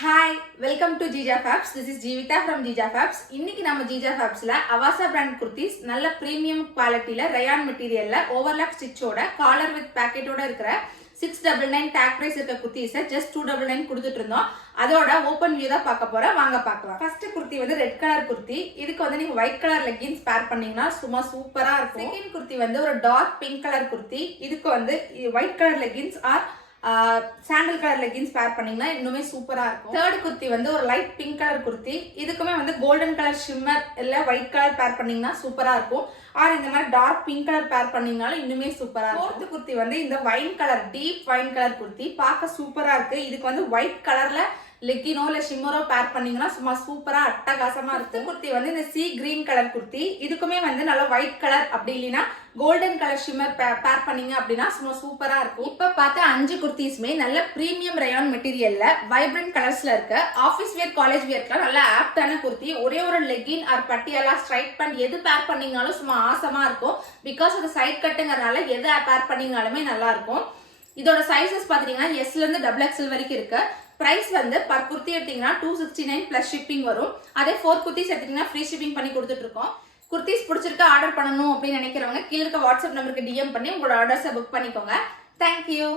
Hi, welcome to Jija Fabs. This is Jeevita from Jija Fabs. இன்னைக்கு நம்ம Jija Fabsல Avasa brand kurtis நல்ல premium qualityல rayon materialல overlock stitchோட collar with packetோட இருக்கிற 699 tag price இருக்க kurtis just 299 கொடுத்துட்டு இருந்தோம். அதோட ஓபன் வியூ தான் பார்க்க போறோம். வாங்க பார்க்கலாம். ஃபர்ஸ்ட் kurti வந்து ரெட் கலர் kurti. இதுக்கு வந்து நீங்க ஒயிட் கலர் leggings பேர் பண்ணீங்கன்னா சும்மா சூப்பரா இருக்கும். செகண்ட் kurti வந்து ஒரு டார்க் பிங்க் கலர் kurti. இதுக்கு வந்து white colour leggings or sandal colour leggings pair பண்ணீங்கன்னா இன்னுமே சூப்பரா இருக்கும். தேர்ட் குர்த்தி வந்து ஒரு லைட் பிங்க் கலர் குர்த்தி. இதுக்குமே வந்து கோல்டன் கலர் ஷிம்மர் இல்ல ஒயிட் கலர் பேர் பண்ணீங்கன்னா சூப்பரா இருக்கும். ஆர் இந்த மாதிரி டார்க் பிங்க் கலர் பேர் பண்ணீங்கனாலும் இன்னுமே சூப்பரா இருக்கும். ஃபோர்த் குர்த்தி வந்து இந்த wine colour deep wine colour kurti பார்க்க சூப்பரா இருக்கு. இதுக்கு வந்து ஒயிட் கலர்ல லெக்கினோ இல்ல ஷிம்மரோ பேர் பண்ணீங்கன்னா சும்மா சூப்பரா அட்டகாசமா இருக்கு. குர்த்தி வந்து இந்த சி கிரீன் கலர் குர்த்தி. இதுக்குமே வந்து நல்லா ஒயிட் கலர் அப்படி இல்லைன்னா கோல்டன் கலர் ஷிம்மர் பேர் பண்ணீங்க அப்படின்னா சும்மா சூப்பரா இருக்கும். இப்ப பார்த்த 5 குர்த்திஸ்மே நல்ல பிரீமியம் ரயான் மெட்டீரியல்ல வைப்ரண்ட் கலர்ஸ்ல இருக்கு. ஆபீஸ் வேர் காலேஜ் வேர்க்குலாம் நல்ல ஆப்டான குர்த்தி. ஒரே ஒரு legging or Patiala straight pant எது பேர் பண்ணீங்கனாலும் சும்மா ஆசமா இருக்கும். பிகாஸ் அது சைட் கட்டுங்கிறதுனால எது பேர் பண்ணீங்கனாலுமே நல்லா இருக்கும். இதோட சைசஸ் பாத்தீங்கன்னா எஸ்ல இருந்து XXL வரைக்கும் இருக்கு. பிரைஸ் வந்து பர் குர்த்தி எடுத்தீங்கன்னா 269 பிளஸ் ஷிப்பிங் வரும். அதே 4 குர்த்திஸ் எடுத்தீங்கன்னா ஃப்ரீ ஷிப்பிங் பண்ணி கொடுத்துட்டு இருக்கோம். குர்த்திஸ் பிடிச்சிருக்க ஆர்டர் பண்ணணும் அப்படின்னு நினைக்கிறவங்க கீழே இருக்க வாட்ஸ்அப் நம்பருக்கு DM பண்ணி உங்களோட ஆர்டர்ஸை புக் பண்ணிக்கோங்க. தேங்க்யூ.